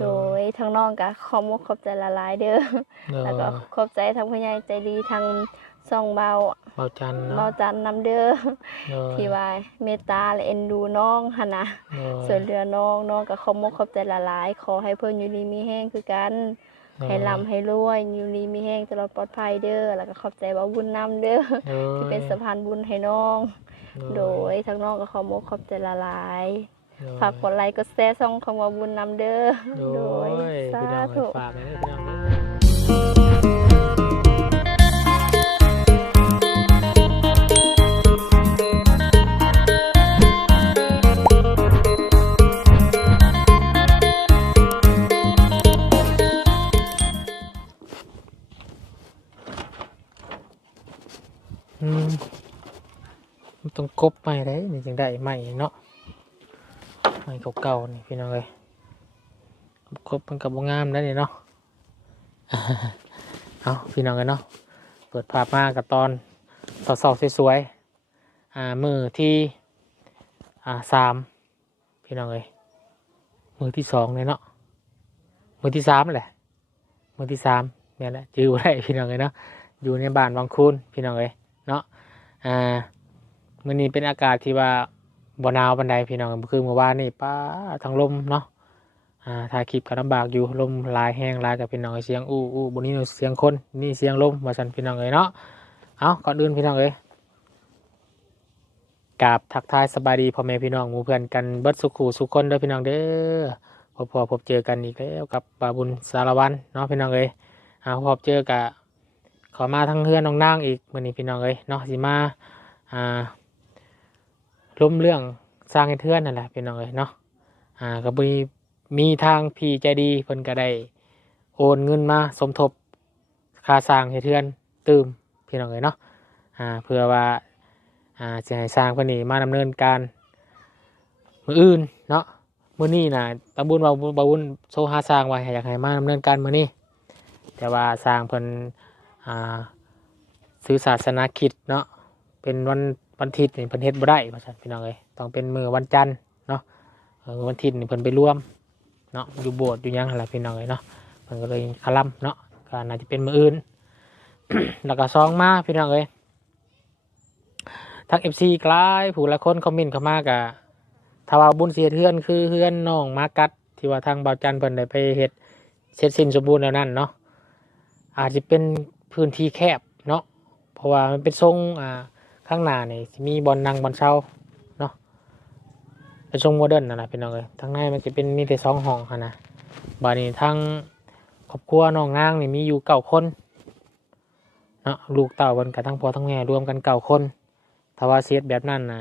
โดยทางน้องก็ขอมุกขอบใจละลายๆเด้อโดยแล้วก็ขอบใจทางผู้ใหญ่ใจดีทางซ่องเบาเบาจันทร์เบาเนาะจันนำเด้อโดยที่ว่าเมตตาและเอ็นดูน้องหั่นนะโดยส่วยเหลือน้องน้องก็ขอมุกขอบใจละลายๆขอให้เพิ่นอยู่ดีมีแห้งคือกันให้ร่ำให้รวยอยู่ดีมีแห้งตลอดปลอดภัยเด้อแล้วก็ขอบใจบ่าวบุญนำเด้อโดยที่เป็นสะพานบุญให้น้อง โดยทางน้องก็ขอมุกขอบใจละลายโดย ฝากกดไลค์กดแชร์ช่องของบ่าวบุญนำเด้อโดยสาพี่น้องธุฝากให้พี่น้องเด้ออืมมันต้องกบใหม่ได้นี่จึงได้ใหม่เนาะ ใหม่เก่าๆนี่พี่น้องเลยกบมันกับบงามได้นี่เนาะเอาพี่น้องเลยเนาะเปิดภาพมากับตอนสาวๆสวยๆอ่ามือที่อ่าสามพี่น้องเลยมือที่สองเลยเนาะมือที่สามแหละมือที่สามเนี่ยแหละจื้อไว้พี่น้องเลยเนาะอยู่ในบ้านวังคูนพี่น้องเลยเนาะอ่ามื่อนี้เป็นอากาศที่ว่า บ่หนาวบันไดพี่น้องคือเมื่อวานนี่ป้าทางลมเนาะอ่าถ่ายคลิปก็ลำบากอยู่ลมลายแห้งลายกับพี่น้องเสียงอู้อู้บนนี้เสียงคนนี่เสียงลมมาสันพี่น้องเลยเนาะเอาก่อนอื่นพี่น้องเลยกราบทักทายสบายดีพ่อแม่พี่น้องหมู่เพื่อนกันเบิดสุขูสุขคนเด้อพี่น้องเด้อพอพอพบเจอกันอีกแล้วกับบาบุญสารวันเนาะพี่น้องเลยเอาพบเจอกับขอมาทั้งเพื่อนน้องนางอีกวันนี้พี่น้องเอ้ยเนาะสิมาอ่า ล้มเรื่องสร้างให้เทือนนั่นแหละพี่น้องเอ้ยเนาะอ่าก็มีมีทางพี่ใจดีเพิ่นก็ได้โอนเงินมาสมทบค่าสร้างให้เทือนตืมพี่น้องเอ้ยเนาะอ่าเพื่อว่าอ่าจะให้สร้างเพิ่นนี่มาดำเนินการมืออื่นเนาะมื้อนี้น่ะตำบุญบ่าบ่บุญโซหาสร้างไว้อยากให้มาดำเนินการมื้อนี้ แต่ว่าสร้างเพิ่นอ่าซื้อศาสนาคิดเนาะเป็นวัน วันอาทิตย์นี่เพิ่นเฮ็ดบ่ได้ว่าซั่นพี่น้องเอ้ยต้องเป็นมื้อวันจันทร์เนาะเออวันอาทิตย์นี่เพิ่นไปร่วมเนาะอยู่โบสถ์อยู่หยังหั่นล่ะพี่น้องเอ้ยเนาะเพิ่นก็เลยคลัมเนาะก็น่าจะเป็นมื้ออื่น แล้วก็ซองมาพี่น้องเอ้ยทั้ง FC กลายผู้ละคนคอมเมนต์เข้ามาก็ถ้าว่าบุญเสียเทือนคือเฮือนน้องมากัด ที่ว่าทางเบาจันเพิ่นได้ไปเฮ็ดเสร็จสิ้นสมบูรณ์แล้วนั่นเนาะอาจจะเป็นพื้นที่แคบเนาะเพราะว่ามันเป็นทรงอ่า ข้างหน้านี่มีบอลนังบอลเช่าเนาะเป็นทรงโมเดิร์นนั่นะพี่น้องเลยทั้งในมันจะเป็นมีแต่สองห้องนะบาดนี้ทั้งครอบครัวน้องนางนี่มีอยู่เก้าคนเนาะลูกเต่าบนกับทั้งพ่อทั้งแม่รวมกันเก้าคนถ้าว่าเสียดแบบนั้นนะ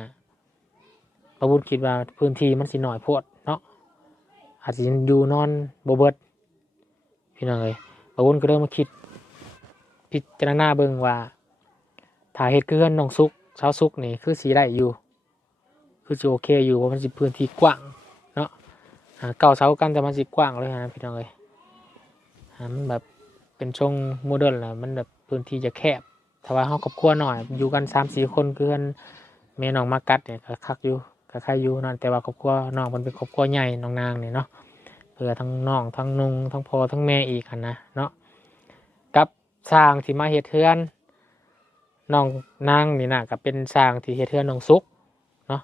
ประบุญคิดว่าพื้นที่มันสิหน่อยโพดเนาะอาจจะอยู่นอนบเบิดพี่น้องเลยประวุ้นก็เริ่มมาคิดพิจารณาเบิ่งว่าถ้าเฮ็ดเกือนน้องซุก เช้าวซุกนี่คือสีได้อยู่ คือสิโอเคอยู่เพราะมันสิพื้นที่กว้างเนาะอ่าเก่าเสากันแต่มันสิกว้างเลยนะพี่น้องเอ้ยอ่ามันแบบเป็นช่วงโมเดิร์นแหละมันแบบพื้นที่จะแคบถ้าว่าเฮาครอบครัวหน่อย อยู่กันสามสี่คนคือกันแม่น้องมากัดเนี่ยก็คักอยู่ก็ใครอยู่นั่นแต่ว่าครอบครัวน้องมันเป็นครอบครัวใหญ่น้องนางเนี่ยเนาะเพื่อทั้งน้องทั้งนุงทั้งพ่อทั้งแม่อีกนนะเนาะกับสร้างที่มาเฮ็ดเทือน น้องนางนี่นะก็เป็นสร้างที่เฮ็ดเทือนน้องซุกเนาะ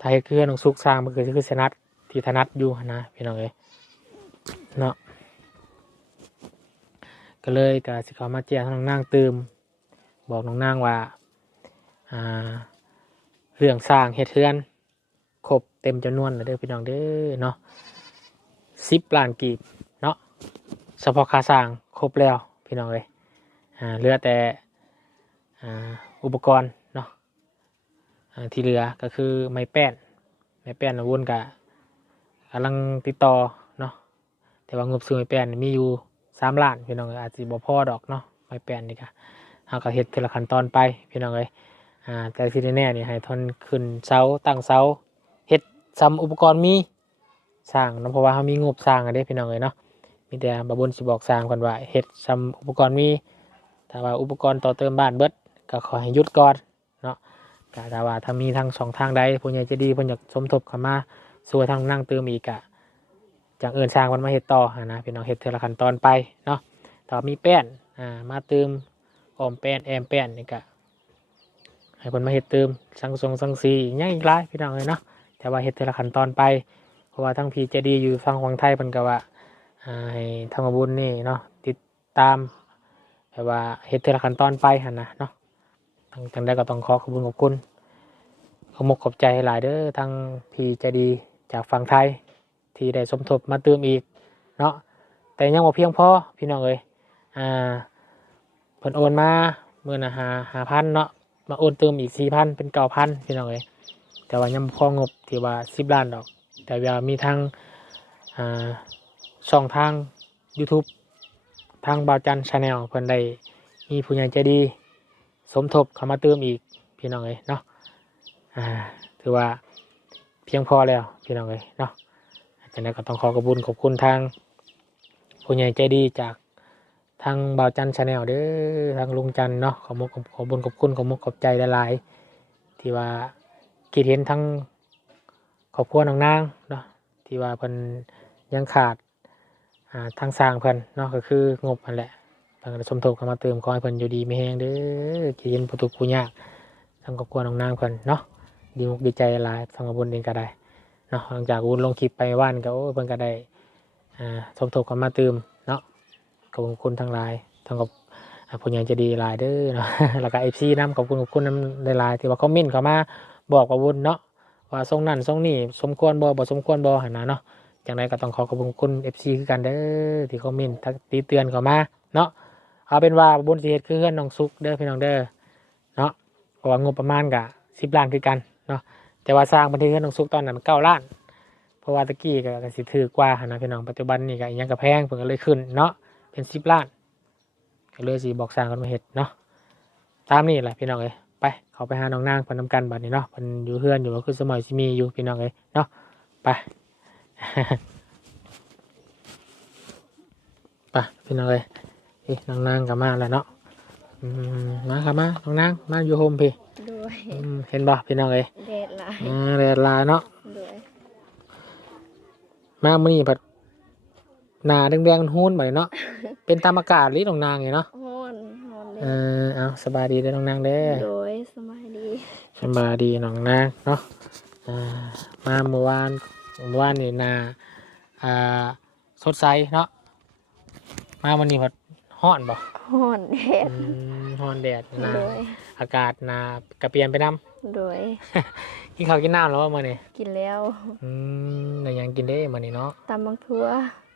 ถ้าเฮ็ดเทือนน้องซุกสร้างมันก็คือสนัดที่ถนัดอยู่นะพี่น้องเอ้ยเนาะก็เลยก็สิเขามาแจ้งทางน้องนางตืมบอกน้องนางว่าอ่าเรื่องสร้างเฮ็ดเทือนครบเต็มจำนวนแล้วเด้อพี่น้องเด้อเนาะสิบล้านกีบเนาะเฉพาะค่าสร้างครบแล้วพี่น้องเลยอ่าเหลือแต่ อุปกรณ์เนาะที่เหลือก็คือไม้แป้น ไม้แป้นวุ่นกะกำลังติดต่อเนาะแต่ว่างบซื้อไม้แป้นมีอยู่สามล้านพี่น้องเอ้ยอาจจะบ่พอดอกเนาะไม้แป้นนี่ก็เราก็เฮ็ดทีละขั้นตอนไปพี่น้องเลยแต่ที่แน่ๆนี่ให้ทนขึ้นเสาตั้งเสาเฮ็ดซ้ำอุปกรณ์มีสร้างเนาะเพราะว่าเขามีงบสร้างกันได้พี่น้องเลยเนาะมีแต่บาบุญสิบอกสร้างก่อนว่าเฮ็ดซ้ำอุปกรณ์มีถ้าว่าอุปกรณ์ต่อเติมบ้านเบิด ก็ขอให้หยุดก่อนเนาะก็ถ้าว่าถ้ามีทางสองทางใดผู้ใหญ่จะดีเพิ่นอยากสมทบเข้ามาส่วนทางนั่งเติมอีกอะจังเอินสร้างมันมาเฮ็ดต่อนะพี่น้องเฮ็ดเทอละขันตอนไปเนาะต่อมีแป้นอ่ามาเติมออมแป้นแอมแป้นนี่ก็ให้คนมาเฮ็ดเติมสังทรงสังสีอย่างอีกหลายพี่น้องเลยเนาะแต่ว่าเฮ็ดเทอละขันตอนไปเพราะว่าทั้งพีเจดีอยู่ฟังฝั่งไทยเพิ่นก็ว่าให้ทำบุญนี่เนาะติดตามแบบว่าเฮ็ดเทอละขันตอนไปหันนะเนาะ จังได้ก็ต้องขอขอบคุณขอบคุณขอมกขอบใจหลายเด้อทางพีเจดีจากฝั่งไทย ที่ได้สมทบมาเติมอีกเนาะแต่ยังบ่เพียงพอพี่น้องเอ้ยอ่าเพิ่นโอนมาเมื่อนะหาหาพันเนาะมาโอนเติมอีกสี่พันเป็นเก้าพันพี่น้องเอ้ยแต่ว่ายังพองบที่ว่าสิบล้านดอก แต่ว่ามีทางอ่าช่องทาง YouTube ทางบาวจันชาแนลเพิ่นได้มีผู้ใหญ่ใจดี สมทบเข้ามาเติมอีกพี่น้องเอ้ยเนาะถือว่าเพียงพอแล้วพี่น้องเอ้ยเนาะจากนั้นก็ต้องขอขอบคุณขอบคุณทางผู้ใหญ่ใจดีจากทางบ่าวจันชาแนลเด้อทางลุงจันเนาะขอมุกขอบขอบคุญขอบคุณขอมุกขอบใจหลายๆที่ว่าคิดเห็นทั้งครอบครัวน้องนางเนาะที่ว่าเพิ่นยังขาดทางสร้างเพิ่นเนาะก็คืองบนั่นแหละ ทางสมทบเข้ามาเติมขอให้เพิ่นอยู่ดีไม่แห้งเด้อคิดเห็นผู้ทุกข์ผู้ยากทางครอบครัวน้องนางเพิ่นเนาะดีมุกดีใจหลายทางบุญเองก็ได้เนาะหลังจากวุ้นลงคลิปไปว่านก็โอ้เพิ่นก็ได้อ่าสมทบกันมาเติมเนาะขอบคุณทั้งหลายทั้งกับอ่าผลงานจะดีหลายเด้อเนาะแล้วก็เอฟซีน้ำขอบคุณขอบคุณน้ำหลายที่ว่าคอมเมนต์เข้ามาบอกว่าวุ้นเนาะว่าทรงนั่นทรงนี่สมควรบ่บ่สมควรบ่หันนะเนาะจังไดก็ต้องขอขอบคุณเอฟซีคือกันเด้อที่คอมเมนต์ทักตีเตือนเข้ามาเนาะ เอาเป็นว่าบุญสิเฮ็ดคือเฮือนน้องสุกเด้อพี่น้องเด้อเนาะเพราะว่างบประมาณก็10ล้านคือกันเนาะแต่ว่าสร้างบันทึกเฮือนน้องสุกตอนนั้นมัน9ล้าน เพราะว่าตะกี้ก็กสิถือกว่าหนะพี่น้องปัจจุบันนี่ก็ยังก็แพงเพิ่นก็เลยขึ้นเนาะเป็นสิบล้านก็เลยสิบอกสร้างกันมาเฮ็ดเนาะตามนี่แหละพี่น้องเอ้ยไปเขาไปหาน้องนางพนนำกันบัดนี้เนาะเพิ่นอยู่เฮือนอยู่ก็คือสมัยสิมีอยู่พี่น้องเอ้ยเนาะไปไปพี่น้องเอ้ย เอ้ยน้องนางก็มาแล้วเนาะอืมมาครับมาน้องนางมาอยู่โฮมพี่ด้วยอืมเห็นบ่พี่น้องเอ้ยแดดหลายอ่าแดดลายเนาะด้วยมามื่อนี้ผัดหนาแดงๆหุ้นไปเนาะเป็นตามอากาศลิตรงนางไงเนาะฮ้อนฮ้อนเอเลยอเอาสบายดีเด้อน้องนางเด้อ โดยสบายดีสบายดีน้องนางเนาะอ่ามาเมื่อวานเมื่อวานนี่นาอ่าสดใสเนาะมาวันนี้ผัด ฮ้อนบ่ฮ้อนแดดอืมฮ้อนแดดนาโดยอากาศนากระเปลี่ยนไปน้โดยำกินข้าวกินน้ำแล้วว่ามื่อนี้กินแล้วอืมได้หยังกินเด้มื่อนี้เนาะตำบักทั่ว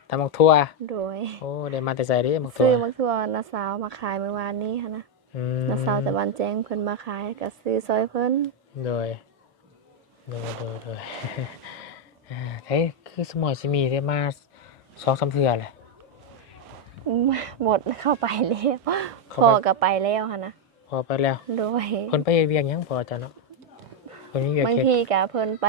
ตำบักทั่ว โดยโอ้ได้มาแต่ใส่เด้บักทั่ซื้วอบักทั่วนาสาวมาขายเมื่อวานนี้ค่ะนะอืมนาสาวแต่วันแจ้งเพิ่นมาขายก็ซื้อซอยเพิ่นโดยโดยโดยโดยอ่าเฮ้ยคือสมอยสิมีได้มาสองสามเทื่อเลยอืม หมดเข้าไปแล้วเข้าพอไปก็ไปแล้วค่ะนะพอไปแล้วโดยคนไปเฮ็ดเวียงหยังพอจ้ะเนาะคนนี้เวียกบางเฮ็ดทีก็เพิ่นไป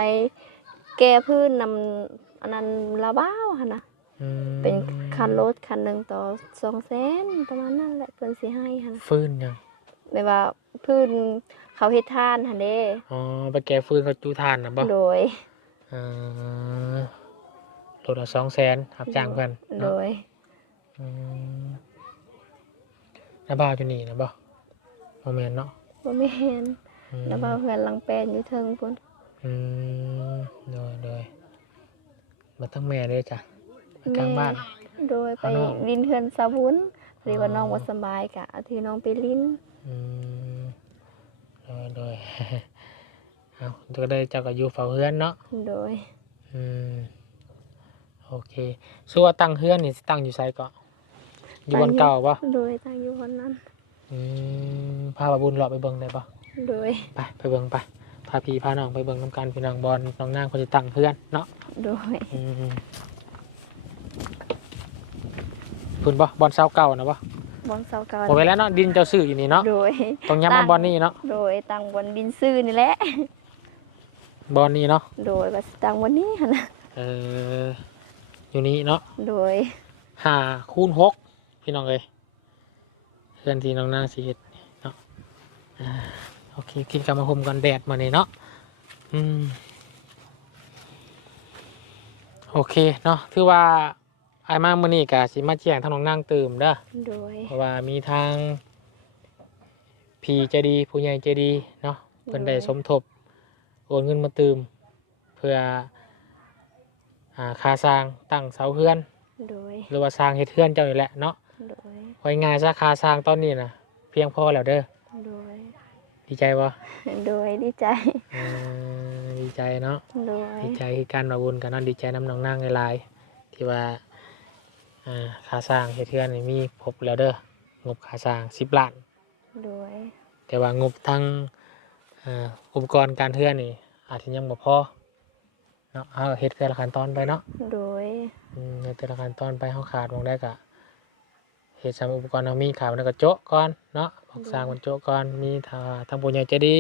แก้พื้นนำอันนั้นละบ้าวค่ะนะอืมเป็นคันรถคันหนึ่งต่อสองแสนประมาณนั้นแหละเพิ่นสิให้ค่ะนะฟืนหยังแบบว่าพื้นเขาเฮ็ดทานค่ะเด้อ๋อไปแก้ฟืนเขาจูทานนะบ่โดย อ่าโลละสองแสนรับจ้างเพื่อนโดเนาะย อืมแล้วบ้าวอยู่นี่นะบ่โมเมนเนาะบ่แม่นอืมแล้วว่าเพื่อนหลังแปลนอยู่เทิงพุ่นอืมโดยโดยมาทั้งแม่เลยจ้ะไปกลางบ้าน โดยไปข้างนอกลินเฮือนสาวุนหรือว่าอ๋อน้องบ่สบายกะเอาที่น้องไปลินอืมโดยโดย เอาก็ได้เจ้าก็อยู่เฝ้าเฮือนเนาะโดยอืมโอเคส่วนตั้งเฮือนนี่สิตั้งอยู่ไสก็ อยู่บนเก่าปะโดยตั้งอยู่คนนั้นอืมพาบาบุญเลาะไปเบิ่งได้ปะโดยไปไปเบิ่งไปพาพี่พาน้องไปเบิ่งน้ำกันพี่น้องบอลน้องนางคนจะตั้งเฮือนเนาะโดยอืมพุ่นปะบอลเสาเก่านะปะบอนเสาเก่าโอไปแล้วเนาะดินเจ้าซื้ออยู่นี่เนาะโดยตรงย้ำมาบอลนี่เนาะโดยตั้งบนดินซื่อนี่แหละบอลนี่เนาะโดยว่าสิตั้งวันนี้หั่นนะเอออยู่นี่เนาะโดยห้าคูณหก พี่น้องเอ้ยเพื่อนที่น้องนางสีเฮ็ดเนาะอ่าโอเคกินกลับมาห่มกันแดดมาเนี่เนาะอืมโอโอเคเนาะถือว่าไอ้ายมามื้อนี้ก็สิมาแจ้งทางน้องนางตื่มเด้อโดยเพราะว่ามีทางพี่ใจดีผู้ใหญ่ใจดีเนาะเพิ่นได้สมทบโอนเงินมาตื่มเพื่ออ่าค่าสร้างตั้งเสาเฮือนโดยหรือว่าสร้างเฮ็ดเฮือนเจ้านี่แหละเนาะ โดยไว้ง่ายซะค่าสร้างตอนนี้นะเพียงพอแล้วเด้อโดย ดีใจบ่โดยดีใจอืมดีใจเนาะ โดย ดีใจคือการมาบุญกันเนาะดีใจน้ำน้องนางหลายๆที่ว่าอ่าค่าสร้างเฮ็ดเฮือนนี่มีพบแล้วเด้องบค่าสร้าง10ล้าน โดย แต่ว่างบทั้งอ่าอุปกรณ์การเทือนนี่ อาจจะยังบ่พอเนาะเอาเฮ็ดแต่ละขั้นตอนไปเนาะโดย อืมเฮ็ดแต่ละขั้นตอนไปเฮาขาดวงได้ก็ เฮ็ดสามอุปกรณ์เฮามีขาดมันก็โจะก่อนเนาะบอกสร้างมันโจะก่อนมีทาทางผู้ใหญ่ใจดี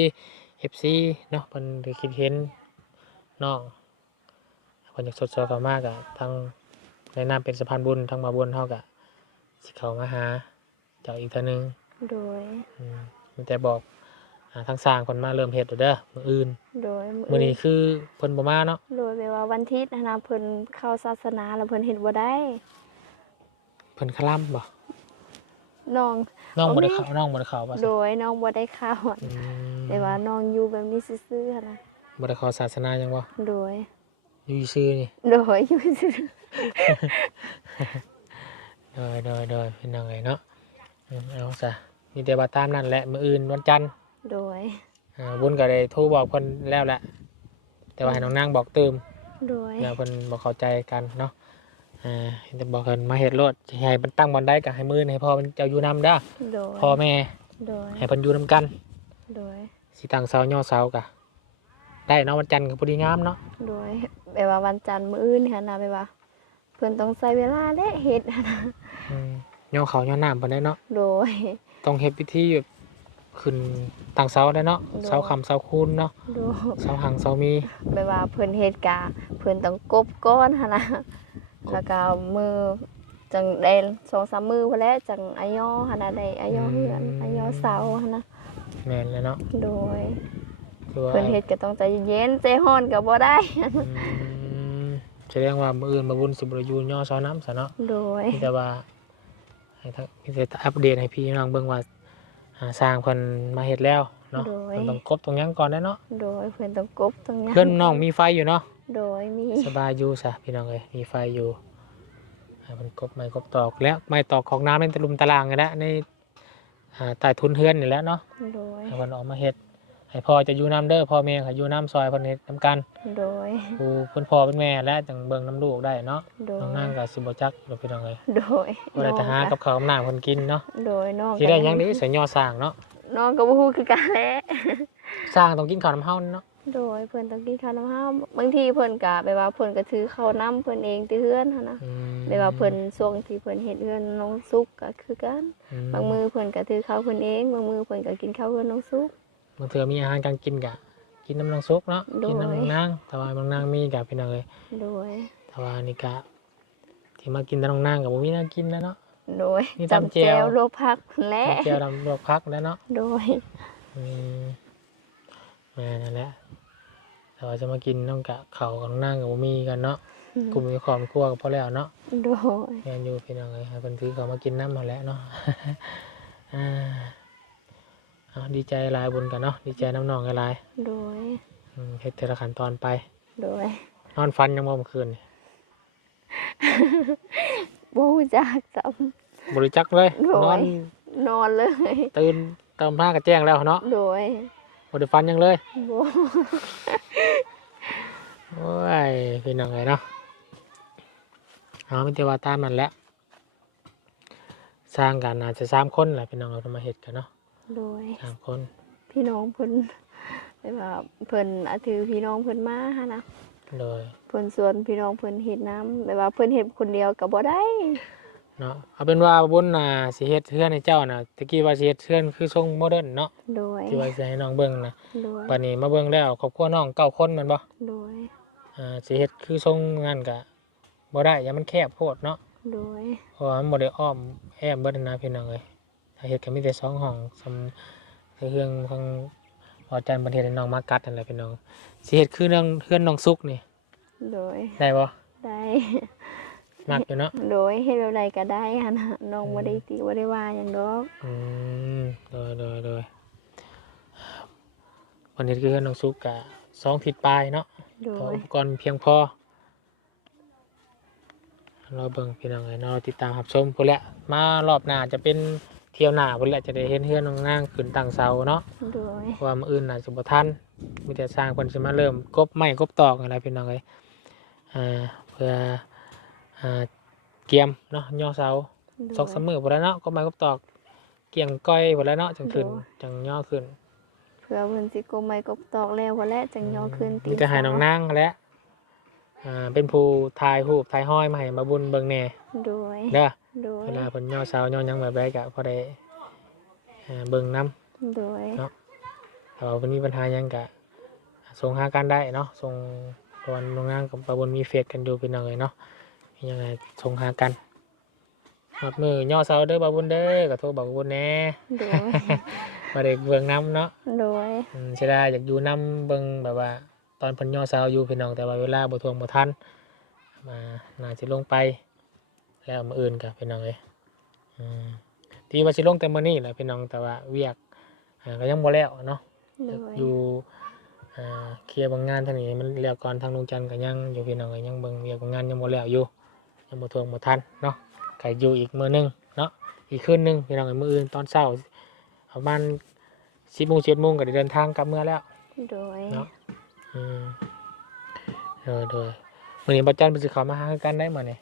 FC เนาะเพิ่นได้คิดเห็นน้องเพิ่นอยากสดๆเข้ามาก็ทางในนามเป็นสะพานบุญทางมาบุญเฮาก็สิเข้ามาหาเจ้าอีกเทื่อนึงโดยอืมมีแต่บอกอ่าทางสร้างคนมาเริ่มเฮ็ดแล้วเด้อมื้ออื่น โดยมื้อนี้คือเพิ่นบ่มาเนาะโดยแปลว่าวันอาทิตย์นะนะเพิ่นเข้าศาสนาแล้วเพิ่นเห็นบ่ได้ เพิ่นคลำบ่ น้อง น้องบ่ได้บ่มีเข้าน้องบ่ได้เข้าบ่โดยน้องบ่ได้เข้าอะอืมแต่ว่าน้องอยู่แบบนี้ซื่อๆหั้นนะบ่ได้เข้าศาสนาหยังบ่โดยอยู่ซื่อๆนี่โดยอยู่ซื่อเดยเดยเดยเป็นยังไงเนาะอืมเอาซะมีแต่ว่าตามนั่นแหละมื้ออื่นวันจันทร์โดยอ่าบุญก็ได้โทรบอกเพิ่นแล้วแหละแต่ว่าให้น้องนางบอกเติมโดยเดี๋ยวเพิ่นบ่เข้าใจกันเนาะ อ่าจะบอกเพิ่นมาเฮ็ดรถสิให้มันตั้งบ่อนได้ก็ให้มื้อนี้ให้พ่อมันเจ้าอยู่นํเด้อโดยพ่อแม่โดยให้เพิ่นอยู่นํกันโดยสิตั้งเสาย่อเสากะได้เนาะวันจันทร์ก็พอดีงามเนาะโดยแบบว่าวันจันทร์มื้ออื่นหั้นนะแบบว่า เพิ่นต้องใช้เวลาเด้เฮ็ดหั้นนะอืมย่อเขาย่อน้ำเพิ่นได้เนาะโดยต้องเฮ็ดพิธีแบบขึ้นตั้งเสาได้เนาะโดเสาคำเสาคูนเนาะโดยเสาหังเสามีแบบว่าเพิ่นเฮ็ดกะเพิ่นต้องกบก้อนหั่นนะ แล้วก็มือจังได้2-3มือพุ่นแหล้วจังอายอหั่นน่ะได้อายอเฮือนอายอเสาหั่นนะแม่นเลยเนาะโดยคือว่าเพิ่นเฮ็ดก็ต้องใจเย็นใจร้อนก็บ่ได้อืมแสดงว่ามื้ออื่นมาบุญสิบ่ได้อยู่ย่อเสาน้ำซะเนาะโดยมีแต่ว่าให้ทางมีแต่อัปเดตให้พี่น้องเบิ่งว่าอ่าสร้างเพิ่นมาเฮ็ดแล้วเนาะโดยเพิ่นต้องกบตรงหยังก่อนได้เนาะโดยเพิ่นต้องกบตรงนี้เพื่อนน้องมีไฟอยู่เนาะ โดยมี สบายอยู่ซะพี่น้องเอ้ยมีไฟอยู่ให้มันกบไม้กบตอกแล้วไม้ตอกของน้ำในตะลุมตารางนี่แหละในอ่าใต้ทุนเฮือนนี่แหละเนาะโดย ให้เพิ่นออกมาเฮ็ดให้พ่อจะอยู่น้ำเด้อพ่อแม่ก็อยู่น้ำซอยเพิ่นเฮ็ดนํกันโดย ผู้เพิ่นพ่อเป็นแม่และจังเบิ่งน้ำลูกได้เนาะโดย น้องนางก็สิบ่จักหรอกพี่น้องเอ้ยโดยบ่ได้แต่หากับข้าวกับน้ำเพิ่นกินเนาะโดยน้องสิได้หยังดีใส่ย่อสร้างเนาะน้องก็บ่ฮู้คือกันแหละ สร้างต้องกินข้าวน้ำเฮาเนาะ โดยเพิ่นต้องกินข้าวน้ำห้ามบางทีเพิ่นก็แบบว่าเพิ่นก็ถือข้าวน้ำเพิ่นเองที่เฮือนหั่นนะอืมแบบว่าเพิ่นช่วงที่เพิ่นเฮ็ดเฮือนน้องสุกก็คือกัน อืบางมื้อเพิ่นก็ถือข้าวเพิ่นเอง บางมื้อเพิ่นก็กินข้าวเฮือนน้องสุก บางเทื่อมีอาหารการกินกะ กินน้ำนางซุกเนาะโดย กินน้ำนางนางแต่ว่าบางนางมีกะพี่น้องเอ้ยโดย แต่ว่านี่กะที่มากินแต่น้องนางกับบ่มีนางกินแล้วเนาะ โดยมีจำตำแจ่แจววโลพักและ เจียวดำลวกพักแล้วเนาะ โดย อืมแม่นั่นแหละ แต่ว่าจะมากินน้องกะเขาวกับน้องนางกับบ่มีกันเนาะกลุ่มมีความครัวกับพ่อแล้วเนาะโดยแม่นอยู่พี่น้องเอ้ยให้เพิ่นถือเขามากินน้ำมาแล้วเนาะ อ่าเอาดีใจหลายบุญกันเนาะดีใจน้ำน้องหลายโดยๆอืมเฮ็ดแต่ละขั้นตอนไปโดยนอนฟันยังบ่เมื่อคืนนี่บ่ฮู้จักจำบริจักเลยโอ้ยนอนนอนเลย ตื่นเติมผ้ากระแจ้งแล้วเนาะ โดย บริฟันยังเลยบ่โอ้ยพี่น้องเลยเนาะเอาเป็นเทวาตามนั่นแหละสร้างกันอาจจะสามคนแหละพี่น้องเราจะมาเห็ดกันเนาะโดยสามคนพี่น้องเพิ่นแบบว่าเพิ่นอาถือพี่น้องเพิ่นมาหั่นนะโดยเพิ่นส่วนพี่น้องเพิ่นเฮ็ดน้ำแบบว่าเพิ่นเฮ็ดคนเดียวก็บ่ได้ เนาะเอาเป็นว่าบุญน่ะสิเฮ็ดเทือนให้เจ้าน่ะตะกี้ว่าสิเฮ็ดเทือนคือทรงโมเดิร์นเนาะโดยที่ว่าสิให้น้องเบิ่งนะโดยบัดนี้มาเบิ่งแล้วครอบครัวน้องเก้าคนแม่นบ่โดยอ่าสิเฮ็ดคือทรงงานก็บ่ได้อย่ามันแคบโพดเนาะโดยเพราะว่ามันบ่ได้อ้อมแอมเบิดนะพี่น้องเอ้ยถ้าเฮ็ดก็มีแต่สองห้องสำคือเรื่องของพอจันทร์ประเทศให้น้องมากัดนั่นแหละพี่น้องสิเฮ็ดคือเรื่องเพื่อนน้องซุกนี่โดยได้บ่ได้ มักอยู่เนาะโดยเฮ็ดแบบใดก็ได้หั่นน่ะน้องบ่ได้ติบ่ได้ว่าหยังดอกอืมโดยโดยโดยวันนี้คือน้องซุกกะสองทิศปลายเนาะโดขอยอุปกรณ์เพียงพอเราเบิ่งพี่น้องเอ้ยเนาะเราติดตามรับชมพุ่นแหละมารอบหน้าจะเป็นเที่ยวหน้าพุ่นแหละจะได้เห็นเฮือนน้องนางขึ้นตั้งเสาเนาะ โดยเพราะว่ามื้ออื่นน่าจะบ่ทันมีแต่สร้างเพิ่นสิมาเริ่มกบไม้กบตอกอะไรพี่น้องเอ้ยอ่าเพื่อ อ่าเกียมเนาะย่อเสาโดยสองสามมือพอแล้วเนาะก็ไม้กบตอก เกี่ยงก้อยพอแล้วเนาะจังขึ้นโดยจังย่อขึ้นเพื่อเพิ่นสิกบไม้กบตอกแล้วพอแล้วจังย่อขึ้นตีมีแต่ให้น้องนางและอ่าเป็นผู้ถ่ายรูปถ่ายห้อยมาให้มาบุญเบิ่งแหน่โดยเด้อโดยเวลาเพิ่นย่อเสาย่อหยังแบบใดก็พอได้อ่าเบิ่งนํโดยเนาะถ้าว่าเพิ่นมีปัญหาหยังก็ส่งหากันได้เนาะส่งตอนน้องนางกับมาบุญมีเฟซกันอยู่พี่น้องเอ้ยเนาะมีห ยังไงส่งหากันหมดมือย่อเสาเด้อบาบุญเด้อก็โทรบอกบาบุญแหน่โดยบ่ได้เบิ่งนํเนาะโดยอืมเสียดายอยากอยู่นํเบิ่งแบบว่า ตอนเพันย่อเสาอยู่พี่น้องแต่ว่าเวลาบ่ทวงบ่ทันมาน่าสิลงไป แล้วมื้ออื่นกับพี่น้องเอ้ยอืมที่ว่าสิลงแต่มื้อนี้แหละพี่น้องแต่ว่าเวียกอ่าก็ยังบ่แล้วเนาะโดยอยู่อ่าเคลียร์บางงานทางนี้มันแล้วก่อนทางลุงจันทร์ก็ยังอยู่พี่น้องก็ยังเบิ่งเวียกบางงานยังบ่แล้วอยู่ ยังบ่ทวงบ่ทันเนาะก็อยู่อีกมื้อหนึงเนาะอีกคืนหนึงพี่น้องเอ้ยมื้ออื่นตอนเช้าประมาณ10:00น7:00นก็ได้เดินทางกลับเมื่อแล้วโดยเนาะอืมโดยโดยมื้อนี้บ่จันเป็นสิเขามาหากันได้มื้อนี้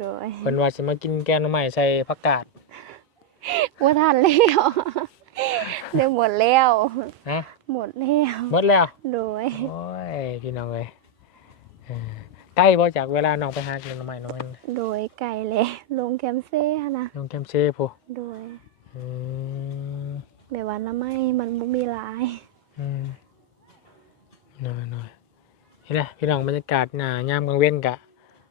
โดยเพิ่นว่าสิมากินแกงหน่อไม้ใส่ผักกาดว่าทันแล้วเดี๋ยวหมดแล้วนะหมดแล้วหมดแล้วโดยโอ้ยพี่น้องเอ้ยเออ ใกล้บ่จากเวลาน้องไปหากินหน่อไม้น้อยโดยไก่เลยลงแคมเซ่นะน้องแคมเซ่ผู้โดยอืมแบบว่าน้ำไม้มันบ่มีหลาย อืมน้อยน้อยนี่แหละพี่น้องบรรยากาศหน้ายามกลางเว้นกะ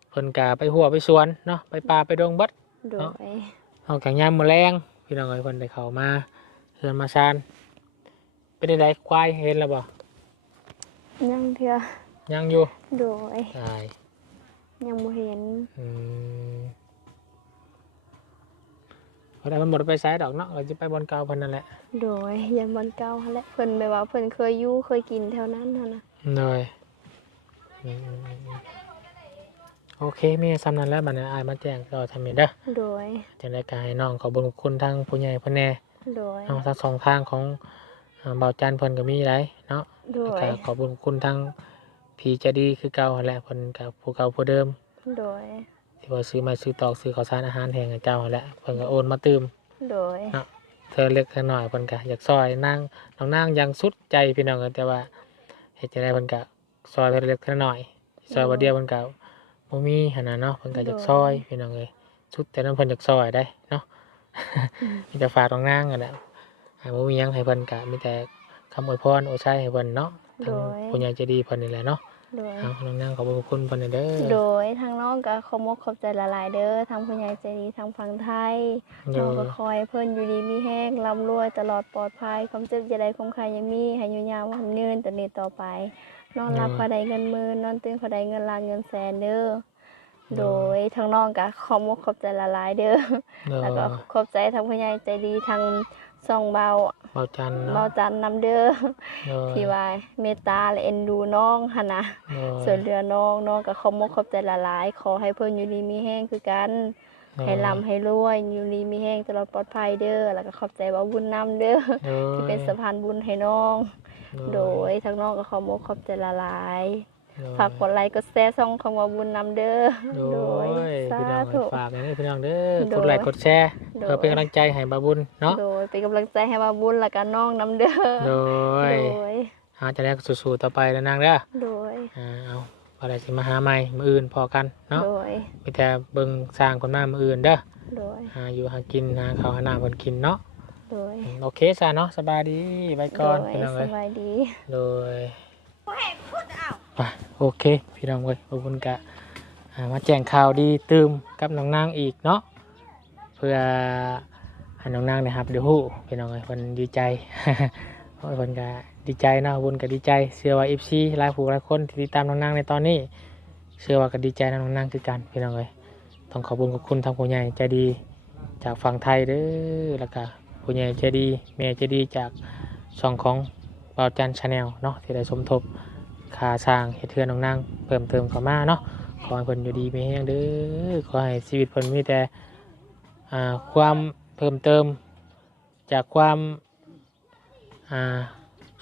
เพิ่นกะไปหัวไปสวนเนาะไปป่าไปดงเบัด โดยออกจากยามมื้อแรงพี่น้องเอ้ยเพิ่นได้เข้ามาเฮือนมาซานเป็นไดควายเห็นแล้วบ่ยังเถื่อยังอยู่ โดยตา ยยังบ่เห็นอืมเพราะแต่มันหมดไปสายดอกเนาะเราจะไปบนเก่าเพิ่นนั่นแหละโดยยังบอนเก่าหั่นแหละเพิ่นแบบว่าเพิ่นเคยอยู่เคยกินแถวนั้นหั่นน่ะเลยอืมโอเคมีสำนันแล้วบัดนี้อายมาแจ้งก็ทำเองเด้อโดยจังได้กายน้องขอบุญคุณทางผู้ใหญ่เพิ่นแน่โดยเอาทั้งสองทางของอ่าเบาจันเพิ่นก็มีหลายเนาะ โดแล้วยก็ขอบุญคุณทาง ผีใจะดีคือเก่าหั่นแหละเพิ่นกับผู้เก่าผู้เดิม โดย ที่ว่าซื้อมาซื้อตอกซื้อข้าวสารอาหารแห้งให้เจ้าหั่นแหละเพิ่นก็โอนมาตืมโดยเธอเล็กเธอหน่อยเพิ่นก็อยากซอยนางน้องนางอยังสุดใจพี่น้องเอ้ยแต่ว่าเฮ็ดจังไดเพิ่นก็ซอยเธอเล็กเธอหน่อยซอยบ่เดียวเพิ่นก็บ่มีหั่นน่ะเนาะเพิ่นก็อยากซอยพี่น้องเอ้ยสุดแต่นั้นเพิ่นอยากซอยได้เนาะ มีแต่ฝากน้องนางนั่นแหละอ่าบ่มีหยังให้เพิ่นก็มีแต่คำอวยพรอวยชัยให้เพิ่นเนาะ ทางผู้ใหญ่ใจดีเพิ่นนี่แหละเนาะโดยเอาน้องนางขอบคุณเพิ่นเด้อโดยทางน้องก็ขอมกขอบใจละลายๆเด้อทางผู้ใหญ่ใจดีทางฝั่งไทยเด้น้องอก็คอยเพิ่นอยู่ดีมีแห้งร่ำรวยตลอดปลอดภัยความเจ็บจะได้คมคายยังมีให้อยู่ยาววันยืนแต่นี้ต่อไป นอนรับเขาได้เงินหมื่นนอนตื่นเขาได้เงินล้านเงินแสนเด้อโดยทางน้องก็ขอมกขอบใจละลายๆเด้อเด้อแล้วก็ขอบใจทางผู้ใหญ่ใจดีทาง ส่องเบาเบาจันเบาเนาะจันนำเด้อเด้อที่ว่าเมตตาและเอ็นดูน้องหั่นนะเด้อส่วนเรือน้องน้องก็ขอมกขอบใจละลายๆขอให้เพิ่นอยู่ดีมีแห้งคือกันให้ร่ำให้รวยอยู่ดีมีแห้งตลอดปลอดภัยเด้อแล้วก็ขอบใจว่าบุญนำเด้อเด้อที่เป็นสะพานบุญให้น้อง โดเด้อยทางน้องก็ขอมกขอบใจละลายเด้อ ฝากกดไลค์กดแชร์ช่องคำว่าบุญนำเด้อโดยสาพี่น้องธุฝากให้พี่น้องเด้อโดกยดไลค์กดแชร์โดยเพื่อเป็นกำลังใจให้บาบุญเนาะโดยเป็นกำลังใจให้ว่าบุญแล้วก็น้องนำเด้อโดยโดยหาจะได้สู้ๆต่อไปแล้วนางเด้อโดยอ่าเอาอะไรสิมาหาใหม่มืออื่นพอกันเนาะโดยมีแต่เบิ่งสร้างคนมามืออื่นเด้อโดยหาอยู่หากินหาข้าวหาน้ำคนกินเนาะโดยอืมโอเคซะเนาะสบายดีไปก่อนโดยพี่น้องสเอ้ยบายดีโดย ไปโอเค พี่น้องเอ้ยขอบคุณกะมาแจ้งข่าวดีตืมกับน้องนางอีกเนาะเพื่อให้น้องนางได้รับเดี๋ยวฮู้พี่น้องเอ้ยเพิ่นดีใจเพราะว่าเพิ่นก็ดีใจเนาะบุญก็ดีใจเชื่อว่า FC หลายผู้หลายคนที่ติดตามน้องนางในตอนนี้ เชื่อว่าก็ดีใจน้องนางคือกันพี่น้องเอ้ยต้องขอบคุณขอบคุณทางผู้ใหญ่ใจดีจากฝั่งไทยเด้อแล้วก็ผู้ใหญ่ใจดีแม่ใจดีจากช่องของเบาจันชาแนลเนาะที่ได้สมทบ คาสร้างเฮ็ดเทือนน้องนางเพิ่มเติมเข้ามาเนาะขอให้เพิ่นอยู่ดีมีแรงเด้อขอให้ชีวิตเพิ่นมีแต่อ่าความเพิ่มเติม จากความอ่า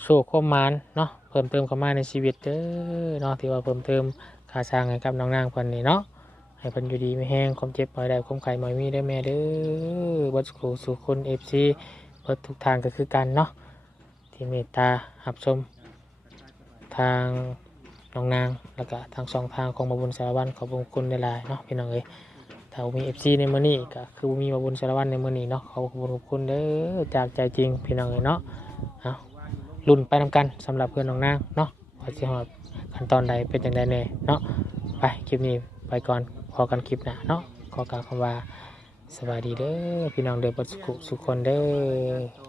โชคความหมานเนาะเพิ่มเติมเข้ามาในชีวิตเด้อเนาะที่ว่าเพิ่มเติมคาสร้างให้กับน้องนางเพิ่นนี่เนาะให้เพิ่นอยู่ดีไม่แห้งความเจ็บปล่อยได้ความไข่ไม่มีได้แม่เด้อบัดสุขสุขคนเอฟซีเปิดทุกทางก็คือกันเนาะที่เมตตาหับชม ทางน้องนางแล้วก็ทางสองทางของบาบุญสารวัตรขอบคุณในลายๆเนาะพี่น้องเอ้ยถ้ามีเอฟซีในมือนี้ก็คือมีบาบุญสารวัตรในมือนี้เนาะขอบคุณขอบคุณเด้อจากใจจริงพี่น้องเอ้ยเนาะเอาลุ้นไปนำกันสำหรับเพื่อนน้องนางเนาะว่าสิฮอดขั้นตอนใดเป็นจังไดแน่เนาะไปคลิปนี้ไปก่อนพอกันคลิปหน้าเนาะขอกล่าวคำว่าสวัสดีเด้อพี่น้องเด้อบ่สุขสุขคนเด้อ